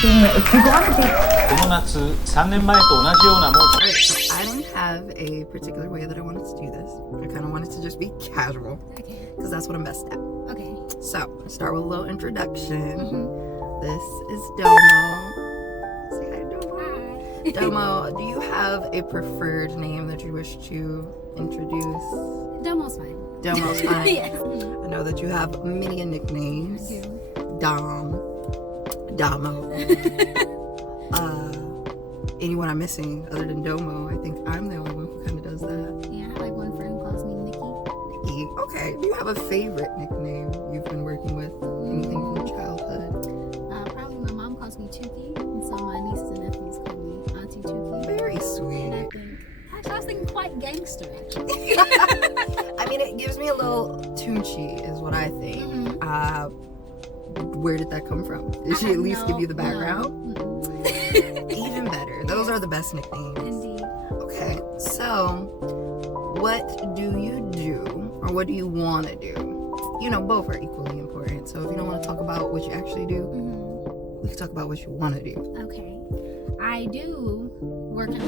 この夏、3年前と同じようなモーション。 I didn't have a particular way that I wanted to do this. I kind of wanted to just be casual. Okay. Because that's what I'm best at. Okay. So, start with a little introduction. Mm-hmm. This is Domo. Say hi, Domo. Hi. Domo, do you have a preferred name that you wish to introduce? Domo's fine. Domo's fine. Yes. I know that you have many nicknames. I do. Domo. Anyone I'm missing other than Domo? I think I'm the only one who kind of does that. Yeah, I have like one friend who calls me Nikki. Nikki. Okay. Do you have a favorite nickname you've been working with? Anything from childhood? Probably my mom calls me Tuki, and so my nieces and nephews call me Auntie Tuki. Very And sweet. I was thinking quite gangster, actually. I mean, it gives me a little Tunchi, is what I think. Where did that come from? Did she at least give you the background? No. Even better. Those are the best nicknames. Indeed. Okay, so what do you do, or what do you want to do? You know, both are equally important. So if you don't want to talk about what you actually do, we can talk about what you want to do. Okay. I do work in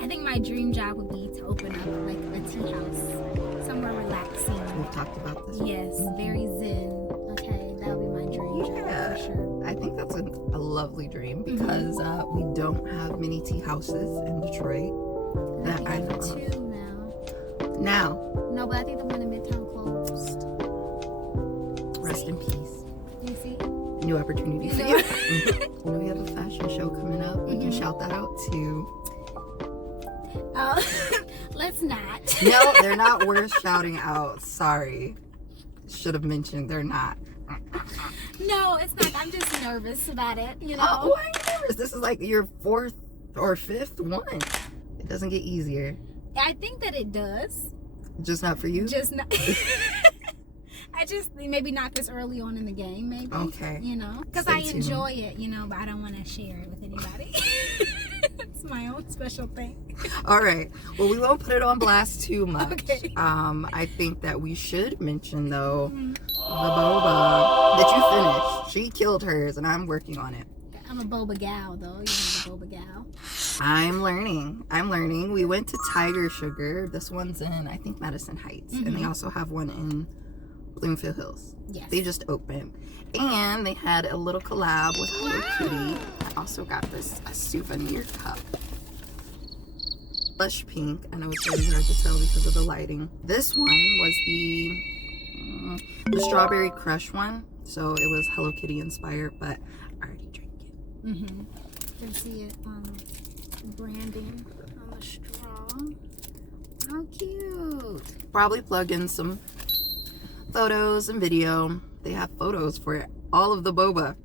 I think my dream job would be to open up like a tea house, somewhere relaxing. We've talked about this. Yes, very zen. Okay, that would be my dream job for sure. I think that's a lovely dream because we don't have many tea houses in Detroit that I know of. Two now. No, but I think the one in Midtown closed. Rest in peace. You see? New opportunity for you. You know, we have a fashion show coming up. We can shout that out too. Let's not. No, they're not worth shouting out. Sorry. Should have mentioned they're not. No, it's not. I'm just nervous about it, you know? Why are you nervous? This is like your fourth or fifth one. It doesn't get easier. I think that it does. Just not for you? Just not. I just maybe not this early on in the game, maybe. Okay. You know, because I enjoy it, you know, but I don't want to share it with anybody. It's my own special thing. All right. Well, we won't put it on blast too much. Okay. I think that we should mention though the boba that you finished. She killed hers, and I'm working on it. I'm a Boba-Gal though. You know the Boba-Gal. I'm learning. We went to Tiger Sugar. This one's in, I think, Madison Heights, and they also have one in Bloomfield Hills. Yes. They just opened, and they had a little collab with Hello Kitty. I also got this a souvenir cup. Blush pink. I know it's really hard to tell because of the lighting. This one was the Strawberry Crush one, so it was Hello Kitty inspired, but I already drank it. You can see it on branding on the straw. How cute. Probably plug in some photos and video. They have photos for all of the boba,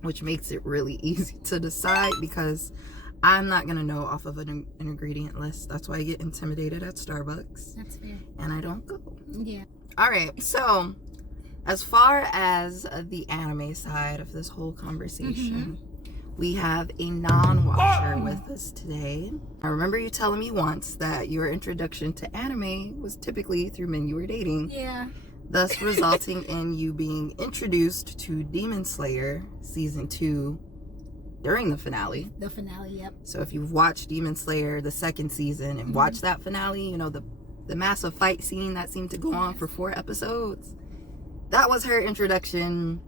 which makes it really easy to decide because I'm not gonna know off of an ingredient list. That's why I get intimidated at Starbucks. That's fair. And I don't go. Yeah. All right, so as far as the anime side of this whole conversation, we have a non-watcher with us today. I remember you telling me once that your introduction to anime was typically through men you were dating. Yeah. Thus resulting in you being introduced to Demon Slayer Season 2 during the finale. The finale, yep. So if you've watched Demon Slayer, the second season, and watched that finale, you know, the massive fight scene that seemed to go on for 4 episodes, that was her introduction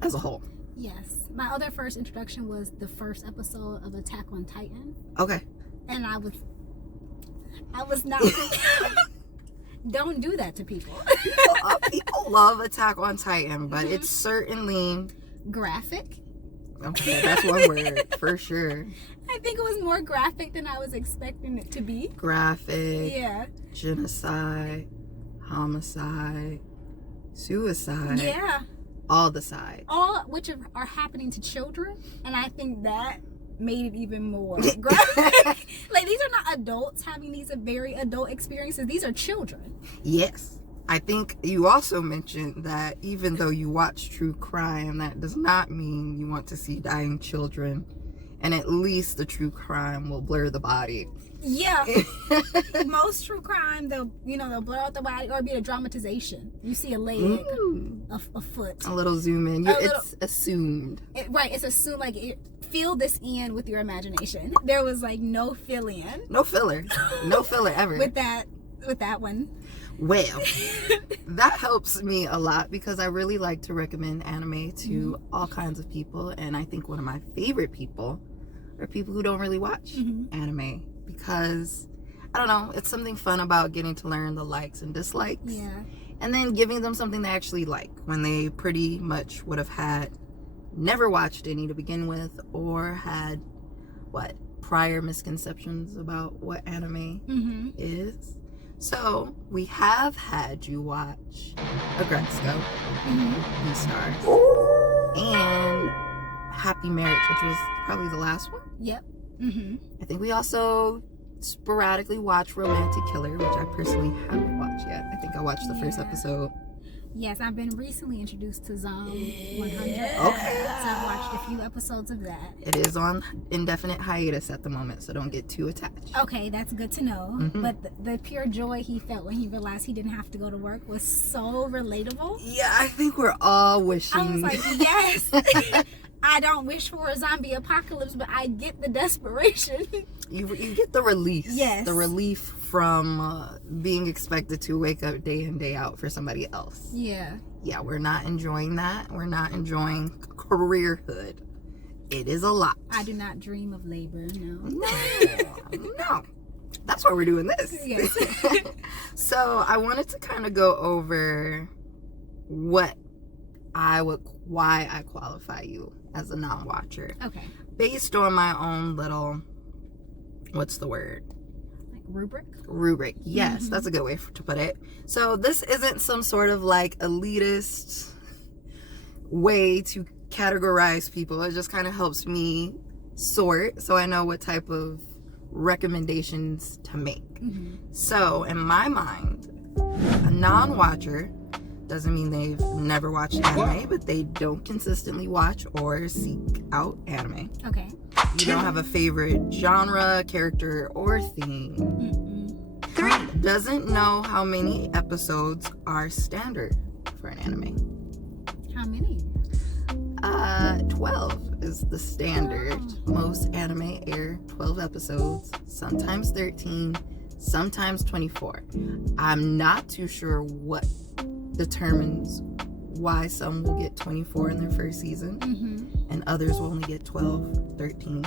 as a whole. Yes. My other first introduction was the first episode of Attack on Titan. Okay. And I was not... Don't do that to people. People love Attack on Titan, but it's certainly... graphic. Okay, that's one word, for sure. I think it was more graphic than I was expecting it to be. Graphic. Yeah. Genocide. Homicide. Suicide. Yeah. All the sides. All which are happening to children. And I think that made it even more graphic. Like, these are not adults having these very adult experiences. These are children. Yes. I think you also mentioned that even though you watch true crime, that does not mean you want to see dying children. And at least the true crime will blur the body. Yeah. Most true crime, they'll blur out the body or be a dramatization. You see a leg, a foot, a little zoom in. It's assumed. It's assumed. Like, fill this in with your imagination. There was like no fill in. No filler ever. with that one. Well, that helps me a lot because I really like to recommend anime to all kinds of people, and I think one of my favorite people are people who don't really watch anime, because I don't know, it's something fun about getting to learn the likes and dislikes. Yeah. And then giving them something they actually like when they pretty much would have had never watched any to begin with, or had prior misconceptions about what anime is. So we have had you watch Agretsuko, Beastars, and Happy Marriage, which was probably the last one. Yep. I think we also sporadically watch Romantic Killer, which I personally haven't watched yet. I think I watched the first episode. Yes, I've been recently introduced to Zom 100. Okay. So I've watched a few episodes of that. It is on indefinite hiatus at the moment, so don't get too attached. Okay, that's good to know. But the pure joy he felt when he realized he didn't have to go to work was so relatable. Yeah, I think we're all wishing. I was like, yes. I don't wish for a zombie apocalypse, but I get the desperation. You get the release. Yes. The relief from being expected to wake up day in, day out for somebody else. Yeah. Yeah, we're not enjoying that. We're not enjoying careerhood. It is a lot. I do not dream of labor, no. No. That's why we're doing this. Yes. So I wanted to kind of go over why I qualify you as a non-watcher. Okay. Based on my own little, what's the word? Like rubric? Rubric. Yes, that's a good way to put it. So this isn't some sort of like elitist way to categorize people. It just kind of helps me sort so I know what type of recommendations to make. So in my mind, a non-watcher doesn't mean they've never watched anime, but they don't consistently watch or seek out anime. Okay. You don't have a favorite genre, character, or theme. 3, doesn't know how many episodes are standard for an anime. How many? 12 is the standard. Most anime air 12 episodes, sometimes 13, sometimes 24. I'm not too sure what determines why some will get 24 in their first season and others will only get 12, 13.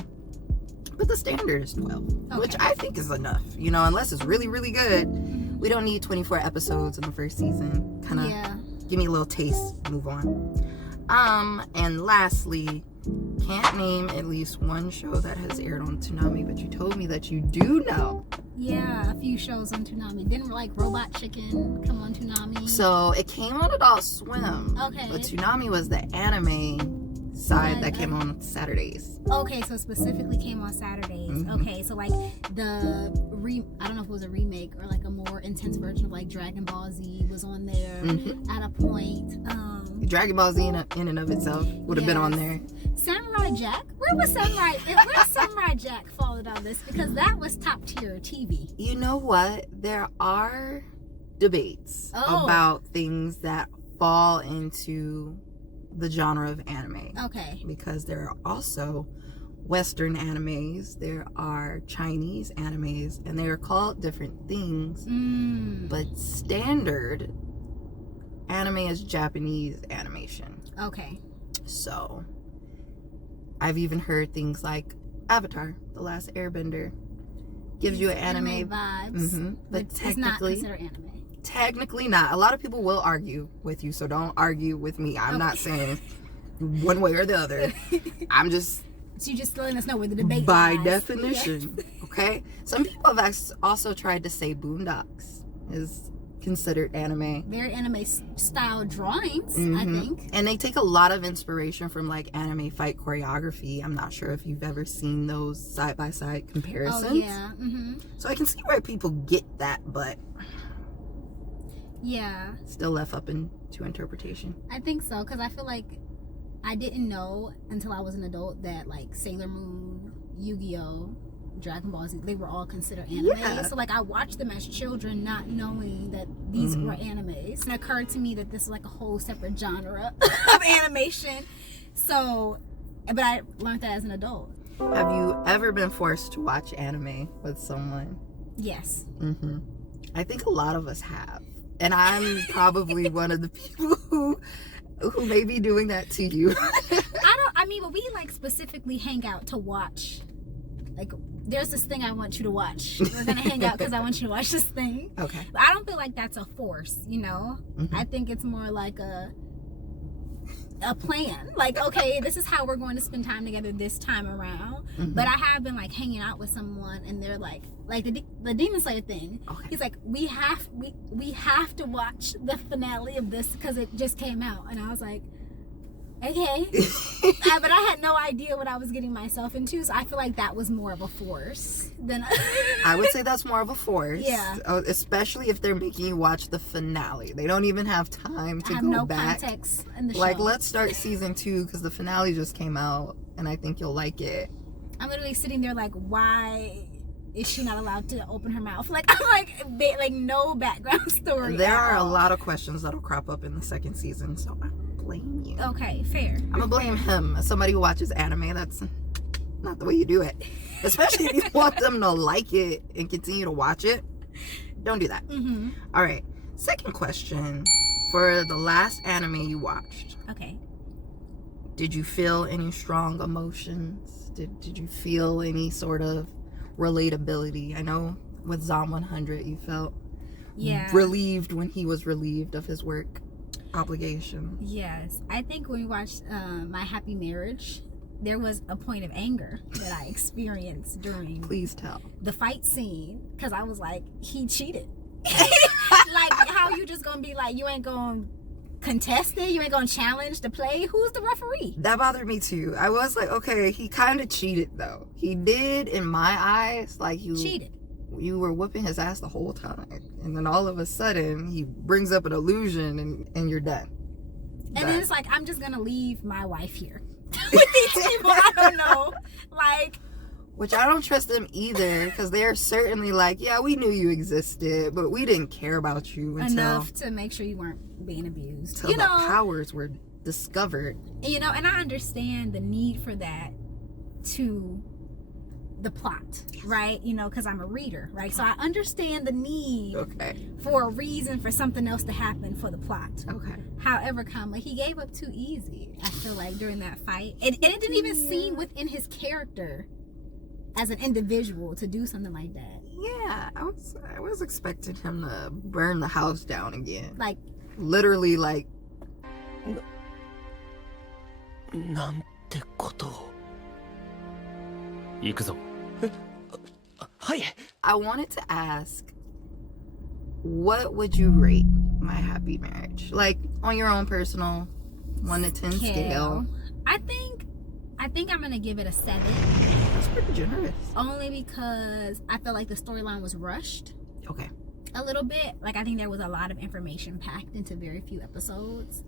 But the standard is 12, which I think is enough. You know, unless it's really, really good, we don't need 24 episodes in the first season. Kind of give me a little taste, move on. And lastly, can't name at least one show that has aired on Toonami, but you told me that you do know. Yeah, a few shows on Toonami. Didn't like Robot Chicken come on Toonami? So it came on Adult Swim. Okay. But Toonami was the anime side that came on Saturdays. Okay, so specifically came on Saturdays. Okay, so like I don't know if it was a remake or like a more intense version of like Dragon Ball Z was on there at a point. Dragon Ball Z in and of itself would have been on there. Samurai Jack? Where's Samurai Jack falling on this? Because that was top tier TV. You know what? There are debates about things that fall into the genre of anime. Okay. Because there are also Western animes, there are Chinese animes, and they are called different things. But standard anime is Japanese animation. Okay. So I've even heard things like Avatar, The Last Airbender, gives you an anime vibes. But it's not considered anime. Technically not. A lot of people will argue with you, so don't argue with me. I'm not saying one way or the other. I'm just... So you're just letting us know where the debate by lies. definition, okay? Some people have also tried to say Boondocks is considered anime. Very anime style drawings, I think. And they take a lot of inspiration from like anime fight choreography. I'm not sure if you've ever seen those side-by-side comparisons. Oh, yeah. So I can see where people get that, but... yeah. Still left up to interpretation. I think so, because I feel like I didn't know until I was an adult that like Sailor Moon, Yu-Gi-Oh, Dragon Ball Z, they were all considered anime. Yeah. So like I watched them as children, not knowing that these were animes. And it occurred to me that this is like a whole separate genre of animation. So, but I learned that as an adult. Have you ever been forced to watch anime with someone? Yes. I think a lot of us have, and I'm probably one of the people who may be doing that to you. I mean, but we like specifically hang out to watch. Like, there's this thing I want you to watch. We're gonna hang out because I want you to watch this thing. Okay. But I don't feel like that's a force, you know. I think it's more like a plan. Like, okay, this is how we're going to spend time together this time around. But I have been like hanging out with someone, and they're like the Demon Slayer thing. Okay. He's like, we have to watch the finale of this because it just came out, and I was like, okay. But I had no idea what I was getting myself into, so I feel like that was more of a force than I would say that's more of a force. Yeah. Especially if they're making you watch the finale. They don't even have time to I have go no back. context in the Like, show. let's start season 2 because the finale just came out, and I think you'll like it. I'm literally sitting there like, why is she not allowed to open her mouth? Like, I'm like no background story. There are all. a lot of questions that'll crop up in the second season, so I don't blame you. Okay, fair. I'm gonna blame him. As somebody who watches anime, that's not the way you do it. Especially if you want them to like it and continue to watch it. Don't do that. All right. Second question. For the last anime you watched, Okay. did you feel any strong emotions? Did you feel any sort of relatability? I know with Zom 100 you felt relieved when he was relieved of his work obligation. Yes. I think when we watched My Happy Marriage, there was a point of anger that I experienced during Please tell. the fight scene, because I was like, he cheated. Like, how you just gonna be like, you ain't gonna contest it, you ain't gonna challenge the play? Who's the referee? That bothered me too. I was like, okay, he kind of cheated though. He did, in my eyes. Like, you were whooping his ass the whole time, and then all of a sudden he brings up an illusion and you're done. And then it's like, I'm just gonna leave my wife here with these people. I don't know, like, which I don't trust them either, because they're certainly like, yeah, we knew you existed, but we didn't care about you enough to make sure you weren't being abused. Until the powers were discovered. You know, and I understand the need for that to the plot, right? You know, because I'm a reader, right? So I understand the need for a reason for something else to happen for the plot. Okay. However, he gave up too easy, I feel like, during that fight. And it didn't even seem within his character as an individual to do something like that. Yeah, I was expecting him to burn the house down again. Like, literally, like, I wanted to ask, what would you rate My Happy Marriage? Like, on your own personal 1 to 10 scale. I think I'm gonna give it a 7. That's pretty generous. Only because I felt like the storyline was rushed. Okay. A little bit. Like, I think there was a lot of information packed into very few episodes.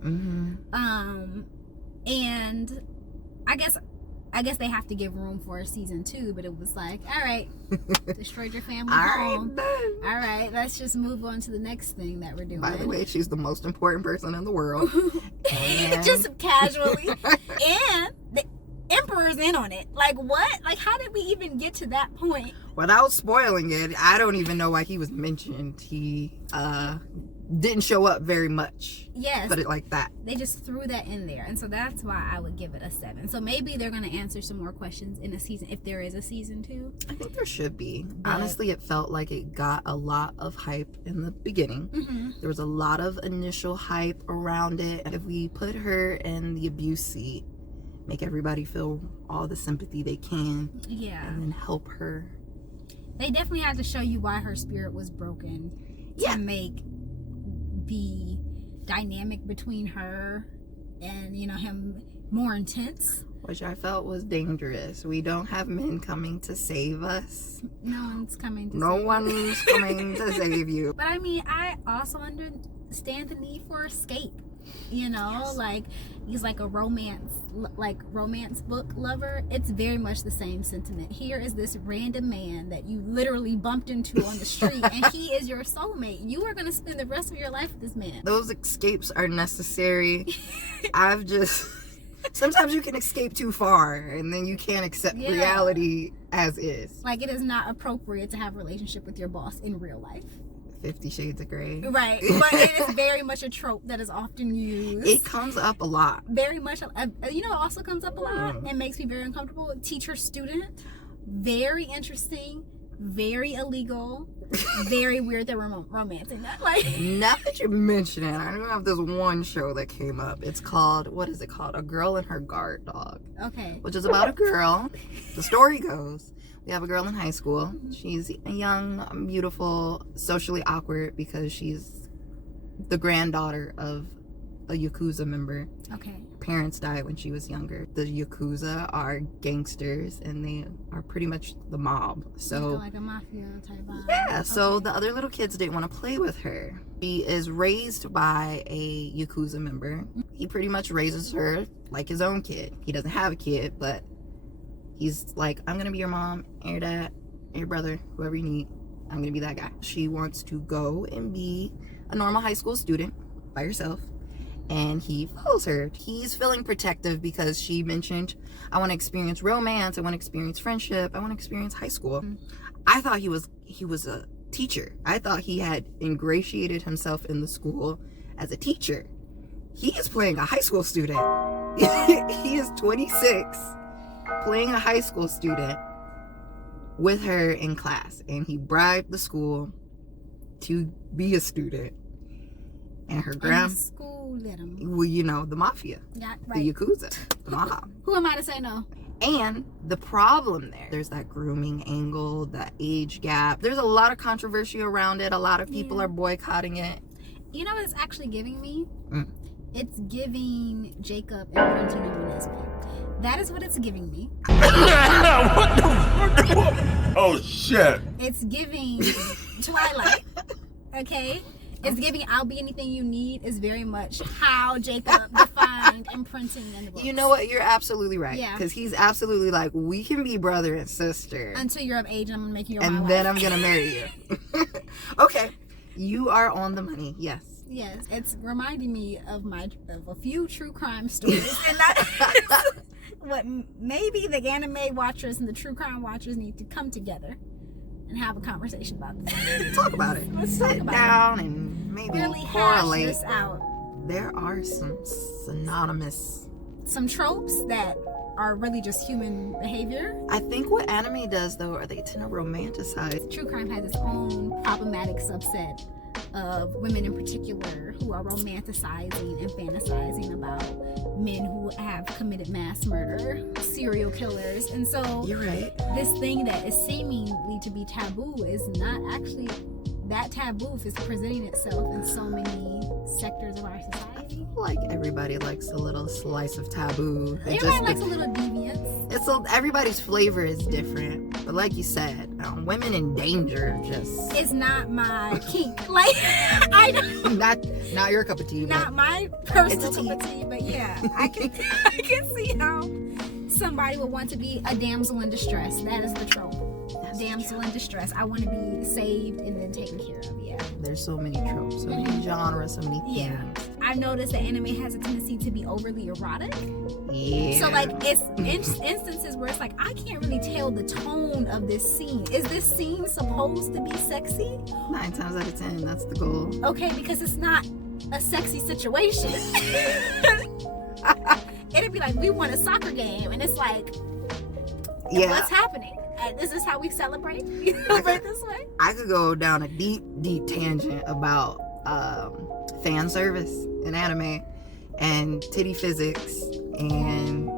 And I guess they have to give room for a season 2, but it was like, all right, destroyed your family home. All right, let's just move on to the next thing that we're doing. By the way, she's the most important person in the world. Just casually. And the Emperor's in on it. Like, what? Like, how did we even get to that point? Without spoiling it, I don't even know why he was mentioned. He didn't show up very much. Yes. Put it like that. They just threw that in there. And so that's why I would give it a 7. So maybe they're going to answer some more questions in a season, if there is a season 2. I think there should be. Honestly, it felt like it got a lot of hype in the beginning. There was a lot of initial hype around it. If we put her in the abuse seat, make everybody feel all the sympathy they can. Yeah. And then help her. They definitely had to show you why her spirit was broken. To make the dynamic between her and, you know, him more intense. Which I felt was dangerous. We don't have men coming to save us. No one's coming to No one's coming to save you. But I mean, I also understand the need for escape. You know, like he's like a romance book lover. It's very much the same sentiment. Here is this random man that you literally bumped into on the street, and he is your soulmate. You are going to spend the rest of your life with this man. Those escapes are necessary. Sometimes you can escape too far, and then you can't accept reality as is. Like, it is not appropriate to have a relationship with your boss in real life. 50 Shades of Grey. Right, but it is very much a trope that is often used. It comes up a lot. Very much. You know what also comes up a lot and makes me very uncomfortable? Teacher-student. Very interesting. Very illegal. Very weird. They're romancing that. Like, now that you mention it, I know have this one show that came up. It's called, what is it called? A Girl and Her Guard Dog. Okay. Which is about a girl. The story goes, we have a girl in high school. She's a young, beautiful, socially awkward because she's the granddaughter of a Yakuza member. Okay. Parents died when she was younger. The Yakuza are gangsters and they are pretty much the mob. So like a mafia type vibe. Yeah, so the other little kids didn't want to play with her. She is raised by a Yakuza member. He pretty much raises her like his own kid. He doesn't have a kid, but he's like, I'm gonna be your mom and your dad and your brother, whoever you need. I'm gonna be that guy. She wants to go and be a normal high school student by herself, and he follows her. He's feeling protective because she mentioned, I want to experience romance, I want to experience friendship, I want to experience high school. I thought he was a teacher. I thought he had ingratiated himself in the school as a teacher. He is playing a high school student. He is 26, playing a high school student with her in class, and he bribed the school to be a student. And her school let him. Well, you know, the mafia, yeah, right. the Yakuza, the mob. Who am I to say no? And the problem there's that grooming angle, that age gap. There's a lot of controversy around it. A lot of people are boycotting it. You know what it's actually giving me? It's giving Jacob imprinting on Nesbitt. That is what it's giving me. What the? Oh shit! It's giving Twilight. Okay. It's giving I'll Be Anything You Need is very much how Jacob defined imprinting in the books. You know what? You're absolutely right. Yeah. Because he's absolutely like, we can be brother and sister. Until you're of age, I'm going to make you your and then I'm going to marry you. Okay. You are on the money. Yes. Yes. It's reminding me of a few true crime stories. And that is what maybe the anime watchers and the true crime watchers need to come together and have a conversation about this. Talk about it. Let's talk Sit about down it. And maybe really correlate. hash this out. There are some tropes that are really just human behavior. I think what anime does, though, are they tend to romanticize. True crime has its own problematic subset of women in particular who are romanticizing and fantasizing about men who have committed mass murder, serial killers. And so you're right. This thing that is seemingly to be taboo is not actually that taboo if it's presenting itself in so many sectors of our society. I feel like everybody likes a little slice of taboo. Everybody likes a little deviance. Everybody's flavor is different. But like you said, women in danger just... It's not my kink. Like, I don't... Not your cup of tea. Not my personal cup of tea, but yeah. I can see how somebody would want to be a damsel in distress. That is the trope. Damsel in distress. I want to be saved and then taken care of. Yeah. There's so many tropes, so many genres, so many things. Yeah. I've noticed that anime has a tendency to be overly erotic. Yeah. So like it's instances where it's like I can't really tell the tone of this scene. Is this scene supposed to be sexy? 9 times out of 10, that's the goal. Okay, because it's not a sexy situation. It'd be like we won a soccer game, and it's like, what's happening? This is how we celebrate. You celebrate this way. I could go down a deep tangent about fan service in anime and titty physics, and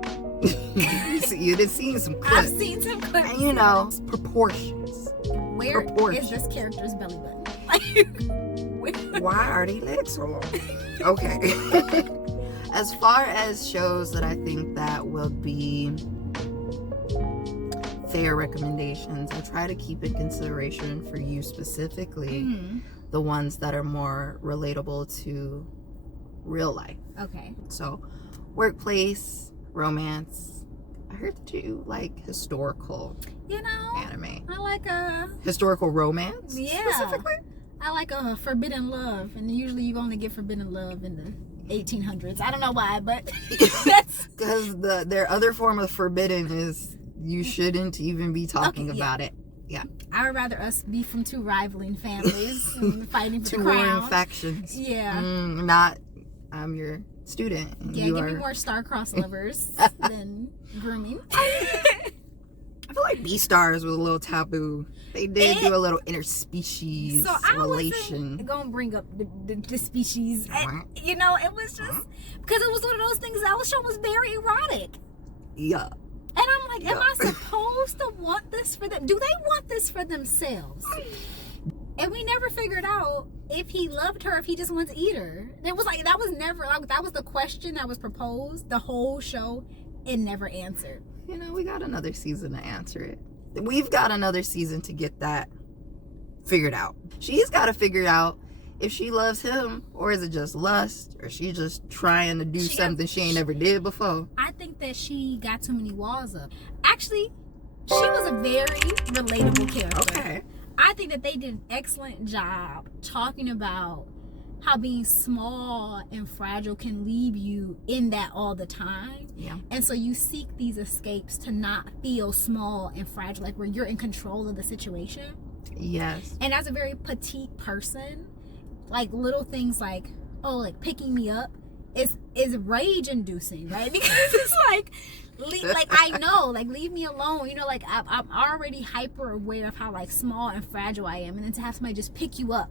you've seen some clips. I've seen some clips. And, you know, proportions. Where is this character's belly button? Why are they legs so long? Okay. As far as shows that I think that will be fair recommendations, I try to keep in consideration for you specifically the ones that are more relatable to real life. Okay. So, workplace, romance. I heard that you like historical anime. I like a historical romance. Yeah. Specifically. I like a forbidden love, and usually you only get forbidden love in the 1800s. I don't know why, but that's because their other form of forbidden is you shouldn't even be talking about it. Yeah. I would rather us be from two rivaling families and fighting for two the crown. warring factions. Yeah. Not I'm your student. And yeah, you give are... me more star-crossed lovers than grooming. I feel like Beastars was a little taboo. They did do a little interspecies relation. I wasn't gonna bring up the species. You know, it was just because it was one of those things that was shown was very erotic. Yeah. And I'm like, am I supposed to want this for them? Do they want this for themselves? And we never figured out if he loved her, if he just wants to eat her. It was like that was never like that was the question that was proposed the whole show and never answered. You know, we got another season to answer it. We've got another season to get that figured out. She's got to figure out if she loves him, or is it just lust, or she just trying to do something she ain't never did before. I think that she got too many walls up. Actually, she was a very relatable character. Okay. I think that they did an excellent job talking about how being small and fragile can leave you in that all the time. Yeah. And so you seek these escapes to not feel small and fragile, like where you're in control of the situation. Yes. And as a very petite person, like little things like, oh, like picking me up is rage inducing, right? Because it's like I know, like leave me alone. You know, like I'm already hyper aware of how like small and fragile I am, and then to have somebody just pick you up,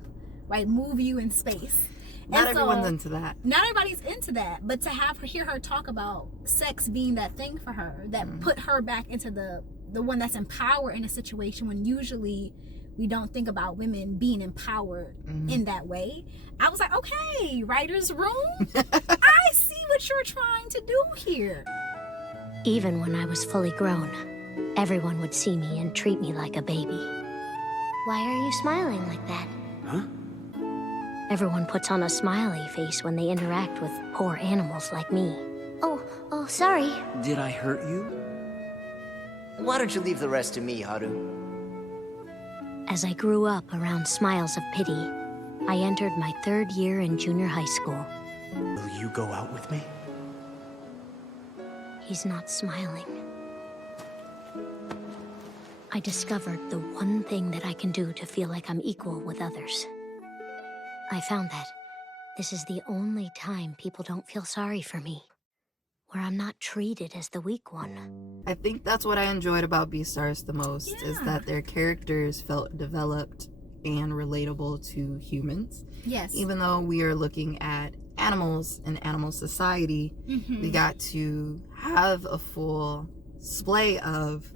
right, move you in space. Not everyone's into that. Not everybody's into that, but to hear her talk about sex being that thing for her that put her back into the one that's empowered in a situation when usually we don't think about women being empowered in that way. I was like, okay, writer's room, I see what you're trying to do here. Even when I was fully grown, everyone would see me and treat me like a baby. Why are you smiling like that? Huh? Everyone puts on a smiley face when they interact with poor animals like me. Oh, sorry. Did I hurt you? Why don't you leave the rest to me, Haru? As I grew up around smiles of pity, I entered my 3rd year in junior high school. Will you go out with me? He's not smiling. I discovered the one thing that I can do to feel like I'm equal with others. I found that this is the only time people don't feel sorry for me, where I'm not treated as the weak one. I think that's what I enjoyed about Beastars the most, is that their characters felt developed and relatable to humans. Yes. Even though we are looking at animals and animal society, we got to have a full display of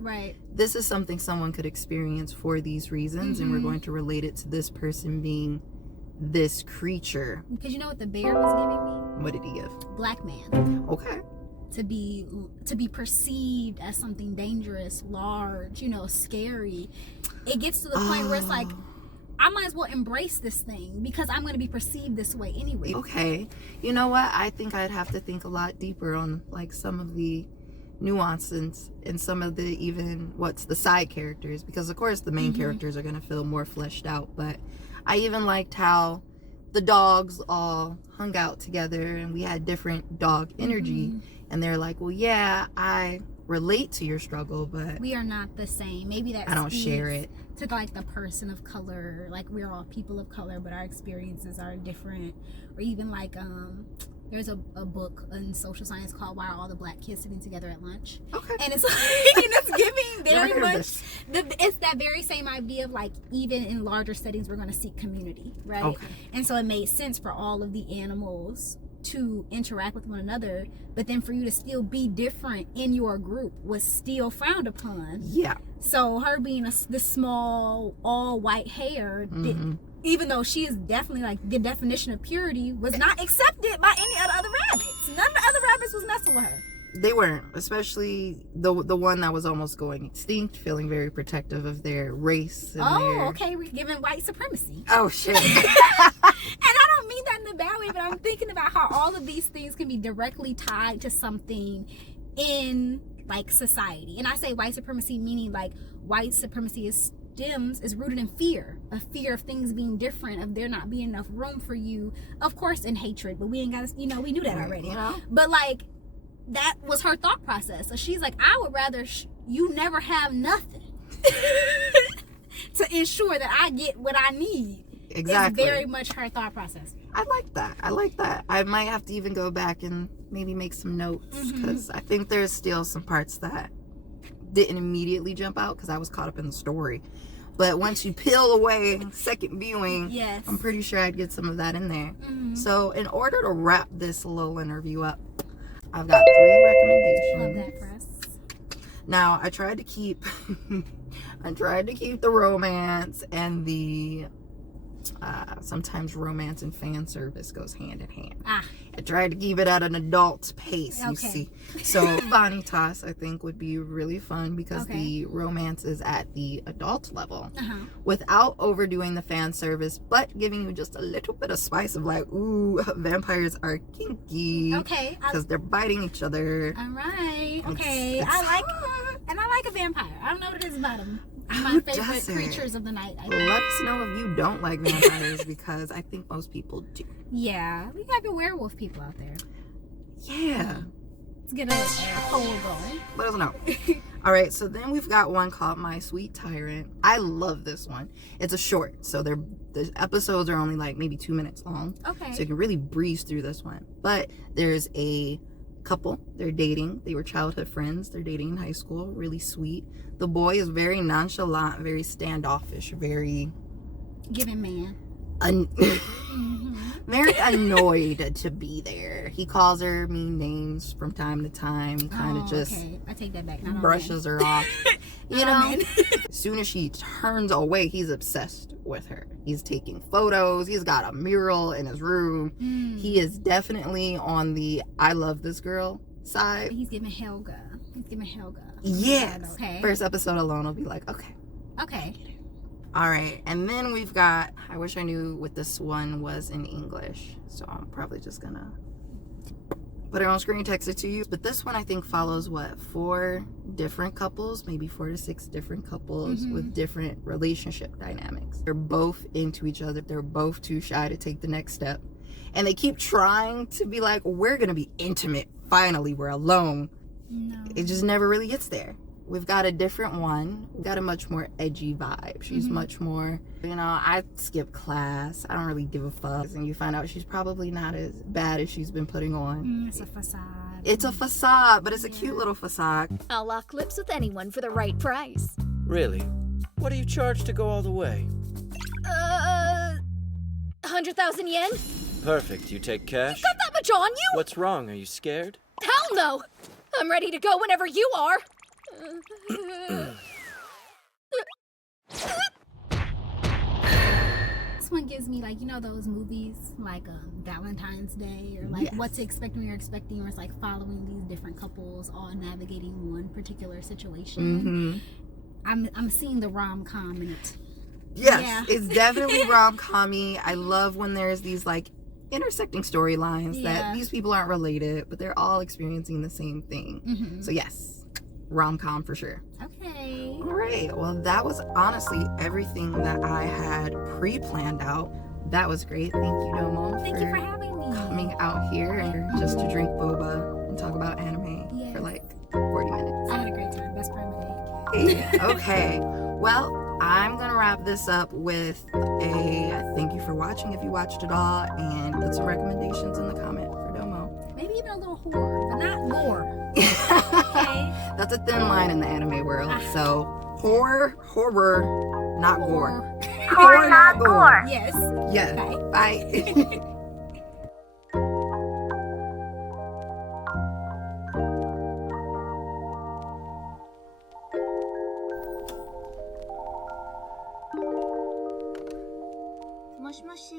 this is something someone could experience for these reasons, and we're going to relate it to this person being this creature. Because you know what the bear was giving me? What did he give? Black man. Okay. To be perceived as something dangerous, large, you know, scary. It gets to the point where it's like, I might as well embrace this thing because I'm going to be perceived this way anyway. Okay. You know what? I think I'd have to think a lot deeper on like some of the nuances and some of the even what's the side characters, because of course the main characters are going to feel more fleshed out, but I even liked how the dogs all hung out together and we had different dog energy, and they're like, well, yeah, I relate to your struggle, but we are not the same. Maybe that I don't share it to like the person of color, like we're all people of color, but our experiences are different. Or even like there's a book in social science called Why Are All the Black Kids Sitting Together at Lunch? Okay. And it's like, and it's giving very much it's that very same idea of like, even in larger settings we're going to seek community, right? Okay. And so it made sense for all of the animals to interact with one another, but then for you to still be different in your group was still frowned upon. Yeah. So her being this small, all white hair, even though she is definitely like the definition of purity, was not accepted by any of the other rabbits. None of the other rabbits was messing with her. They weren't, especially the one that was almost going extinct, feeling very protective of their race. And Okay, we're giving white supremacy. Oh shit. And I don't mean mean that in a bad way, but I'm thinking about how all of these things can be directly tied to something in like society. And I say white supremacy meaning like white supremacy is rooted in fear of things being different, of there not being enough room for you, of course in hatred, but we ain't gotta, you know, we knew that already. But like that was her thought process. So she's like, I would rather you never have nothing to ensure that I get what I need. Exactly. It's very much her thought process. I like that. I might have to even go back and maybe make some notes, because I think there's still some parts that didn't immediately jump out because I was caught up in the story. But once you peel away second viewing, yes, I'm pretty sure I'd get some of that in there. So in order to wrap this little interview up, I've got 3 recommendations. Love that for us. Now, I tried to keep the romance and the sometimes romance and fan service goes hand in hand. I tried to keep it at an adult pace, you see. So Vanitas, I think, would be really fun because the romance is at the adult level without overdoing the fan service, but giving you just a little bit of spice of like, ooh, vampires are kinky. Because they're biting each other. All right. Okay. I like a vampire. I don't know what it is about them. My favorite creatures of the night. Let us know if you don't like vampires, because I think most people do. Yeah, we got the werewolf people out there. Yeah. Let's get a poll going. Let us know. All right, so then we've got one called My Sweet Tyrant. I love this one. It's a short, so the episodes are only like maybe 2 minutes long. So you can really breeze through this one. But there's a couple. They're dating. They were childhood friends. They're dating in high school. Really sweet. The boy is very nonchalant, very standoffish, very giving man. Very annoyed to be there. He calls her mean names from time to time. He kind of just I take that back. brushes her off. You know, as soon as she turns away, he's obsessed with her. He's taking photos. He's got a mural in his room. He is definitely on the I love this girl side. He's giving Helga. Yes. First episode alone will be like, okay. All right, and then we've got, I wish I knew what this one was in English, so I'm probably just gonna put it on screen, text it to you. But this one I think follows 4 different couples, maybe 4 to 6 different couples with different relationship dynamics. They're both into each other. They're both too shy to take the next step, and they keep trying to be like, we're gonna be intimate. Finally, we're alone. No. It just never really gets there. We've got a different one. We've got a much more edgy vibe. She's much more, you know, I skip class. I don't really give a fuck. And you find out she's probably not as bad as she's been putting on. It's a facade. It's a facade, but it's a cute little facade. I'll lock lips with anyone for the right price. Really? What do you charge to go all the way? 100,000 yen? Perfect. You take cash? Got that much on you? What's wrong? Are you scared? Hell no! I'm ready to go whenever you are. This one gives me like, you know, those movies like Valentine's Day or like What to Expect When You're Expecting, where it's like following these different couples all navigating one particular situation. I'm seeing the rom-com in it. Yes, it's definitely rom-com-y. I love when there's these like intersecting storylines that these people aren't related, but they're all experiencing the same thing. So yes, rom-com for sure. Okay. All right. Well, that was honestly everything that I had pre-planned out. That was great. Thank you, Domo. Thank you for having me. Coming out here and just to drink boba and talk about anime for like 40 minutes. I had a great time. Best part of the day. Okay. Well, I'm going to wrap this up with a thank you for watching if you watched it all, and put some recommendations in the comment for Domo. Maybe even a little horror, but not gore. Okay? That's a thin line in the anime world. So, horror, not gore. Horror, not gore. Yes. Yeah. Bye. Bye. もしもし